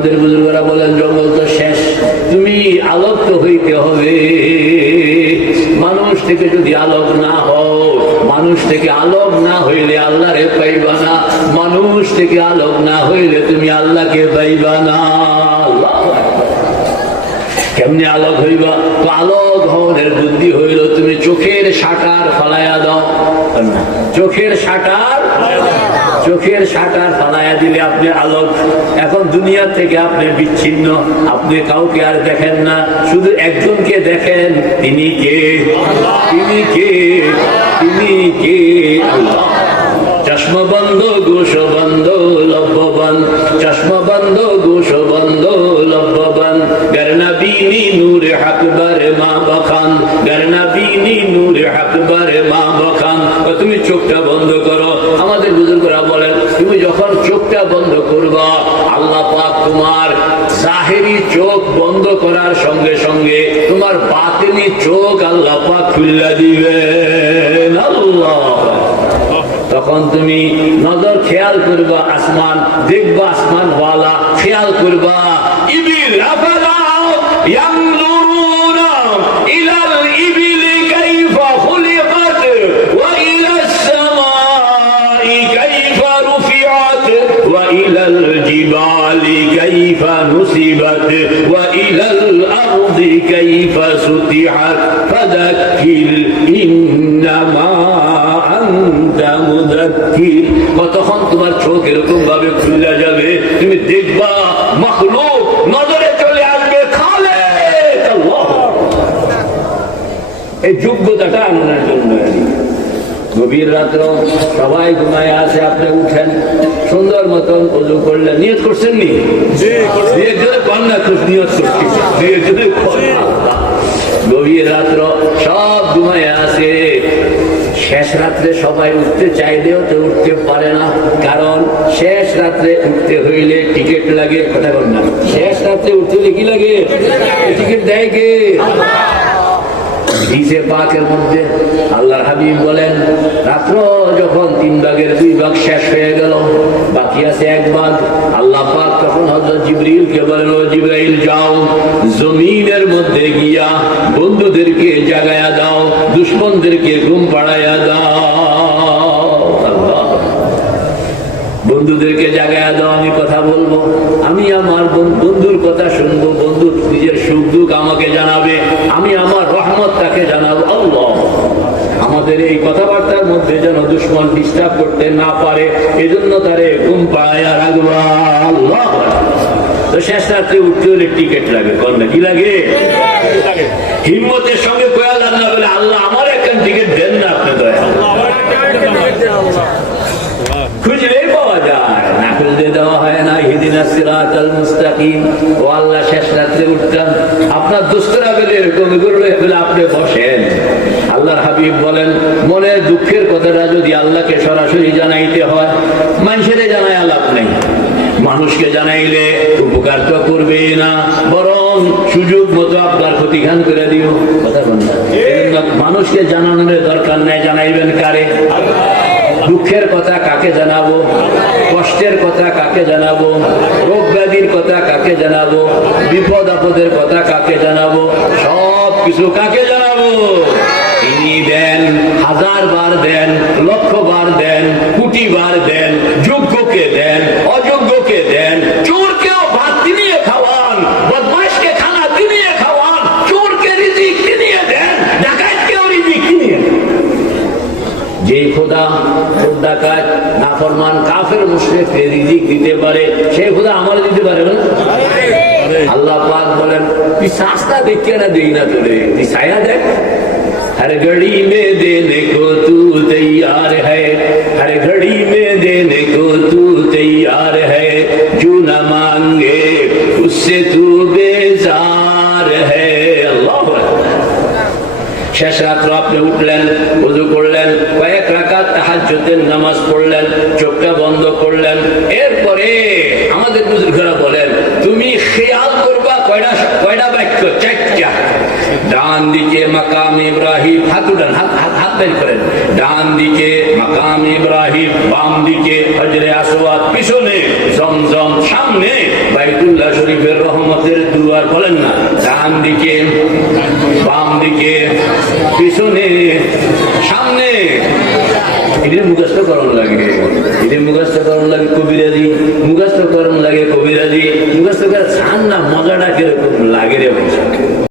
আমাদের বুজুর্গরা বলেন জঙ্গল তো শেষ, তুমি আলোক হইতে হবে। মানুষ থেকে যদি আলোক না হও, মানুষ থেকে আলোক না হইলে আল্লাহরে পাইবা না, মানুষ থেকে আলোক না হইলে তুমি আল্লাহকে পাইবা না। কেমনি আলোক হইবা? তো আলোক হওয়ার বুদ্ধি হইল তুমি চোখের শাটার ফালাইয়া দাও। চোখের শাটার ফালাইয়া দিলে আপনি আলোক। এখন দুনিয়া থেকে আপনি বিচ্ছিন্ন, আপনি কাউকে আর দেখেন না, শুধু একজনকে দেখেন। তিনি কে? আল্লাহ। চশমা বন্ধ গোশ বন্ধ লভ্যবান, চশমা বন্ধ গোশ বন্ধ লভ্যবান, গরনা বিনি নূর আকবর মা বখান, গরনা বিনি নূর আকবর মা বখান। তুমি চোখটা বন্ধ করো। আমাদের বুজুর্গরা বলেন তুমি যখন চোখটা বন্ধ করবা, আল্লাহ পাক তোমার জাহেরি চোখ বন্ধ করার সঙ্গে সঙ্গে তোমার বাতিনি চোখ আল্লাহ পাক খুলে দিবেন। আল্লাহ। তখন তুমি নজর খেয়াল করবা, আসমান দেখবা, আসমান ওয়ালা খেয়াল করবা। ইবিল আফালা ইয়ানজুরুনা ইলাল ইবিলি কাইফা খুলিকাত ওয়া ইলাস সামাই কাইফা রুফিআত ওয়া ইলাল জিবালি কাইফা নুসিবাত ওয়া ইলাল আরদি কাইফা সুতিহাত ফাযাক্কির ইন্নামা আনতা মুযাক্কির। কতক্ষণ তোমার চোখ এরকম ভাবে খুলে যাবে, তুমি দেখবা মাখলুক নজরে চলে আসবে। খালেক আল্লাহ। এই যোগ্যতাটা আনার জন্য গভীর রাত্র সবাই ঘুমায় আছে, আপনি উঠেন, সুন্দর মতন ওযু করলেন। নিয়ত করছেন নি? গভীর রাত্র সব ঘুমায় আছে। শেষ রাত্রে সবাই উঠতে চাইলেও তো উঠতে পারে না, কারণ শেষ রাত্রে উঠতে হইলে টিকিট লাগে। কথা বল না, শেষ রাত্রে উঠতে হলে কি লাগে? টিকিট দেয় কে? হাদিসে পাকের মধ্যে আল্লাহর হাবিব বলেন রাত্র যখন 3 ভাগের 2 ভাগ শেষ হয়ে গেল, বাকি আছে 1 ভাগ, আল্লাহ পাক তখন হযরত জিবরিলকে বলেন, ও জিবরাইল যাও জমিনের মধ্যে গিয়া বন্ধুদেরকে জাগায়া দাও, দুশমনদেরকে ঘুম পাড়াইয়া দাও। বন্ধুদেরকে জাগায়া দাও, আমি কথা বলবো, আমি আমার বন্ধুর কথা শুনবো, বন্ধু নিজের সুখ দুঃখ আমাকে জানাবে, আমি আমার রহমত তাকে জানাবো। আল্লাহ আমাদের এই কথাবার্তার মধ্যে যেন দুশমন ডিস্টার্ব করতে না পারে, এজন্য তারে ঘুম পাড়াইয়া রাখবা। আল্লাহ। তো শেষ রাত্রে উঠতে হলে টিকিট লাগে। কোনটা কি লাগে? হিম্মতের সঙ্গে কয়াল আল্লাহ বলে, আল্লাহ আমার একটা টিকিট দেন না, আপনি দয়া খুঁজলেই পাওয়া যায়, না খুঁজলে দেওয়া হয় না। ইহদিনাস সিরাতাল মুস্তাকিম। ও আল্লাহ, শেষ রাত্রে উঠতাম, আপনার দুস্তরা বেলে এরকম করবে বলে আপনি বসেন। আল্লাহর হাবিব বলেন মনের দুঃখের কথাটা যদি আল্লাহকে সরাসরি জানাইতে হয়, মানুষের জানায় লাভ নেই। মানুষকে জানাইলে উপকার তো করবে না, বরং সুযোগ মতো আপনার ক্ষতিখান করে দিও। কথা বল না, মানুষকে জানানোর দরকার নেই। জানাইবেন কারে? দুঃখের কথা কাকে জানাবো? কষ্টের কথা কাকে জানাবো? রোগ ব্যাধির কথা কাকে জানাবো? বিপদ আপদের কথা কাকে জানাবো? সব কিছু কাকে জানাবো? তিনি দেন, 1000 বার দেন, লক্ষ বার দেন, কোটি বার দেন, যোগ্যকে দেন, অযোগ্যকে দেন, চোরকেও ভাত তিনি খাওয়ান, বদমাইশকে খানা তিনি খাওয়ান, চোরকে রিজিক তিনি দেন, ডাকাতকেও রিজিক তিনি দেন। যে খোদা ডাকাত নাফরমান কাফের মুশরিককে রিজিক দিতে পারে, সেই খোদা আমারে দিতে পারে না? আল্লাহ পাক বলেন তুই সস্তা দেখে না দেই না, তোরে তুই ছায়া দেখ। हर घड़ी में देने को तू तैयार है, हर घड़ी में देने को तू तैयार है, जो न मांगे उससे तू बेजार है। अल्लाह। শেষ রাত্র আপনি উঠলেন, ওযু করলেন, কয়েক রাকাত তাহাজ্জুদের নামাজ পড়লেন, চোখটা বন্ধ করলেন, এরপরে আমাদের বুজুর্গরা বলেন তুমি খেয়াল করবা কয়টা বাক্য? 4টা। ডান দিকে মাকাম ইব্রাহিম, হাত উঠান, হাত বের করেন। ডান দিকে মাকাম ইব্রাহিম, বাম দিকে হজরে আসওয়াদ, পিছনে জমজম, সামনে বাইতুল্লাহ ডান দিকে, বাম দিকে, পিছনে, সামনে। এটা মুখস্থকরণ লাগে, এটা মুখস্থকরণ লাগে কবিরাজি, মুখস্থকরণ লাগে কবিরাজি, মুখস্থ করে ছাড় না, মজাটা কিরকম লাগে রে।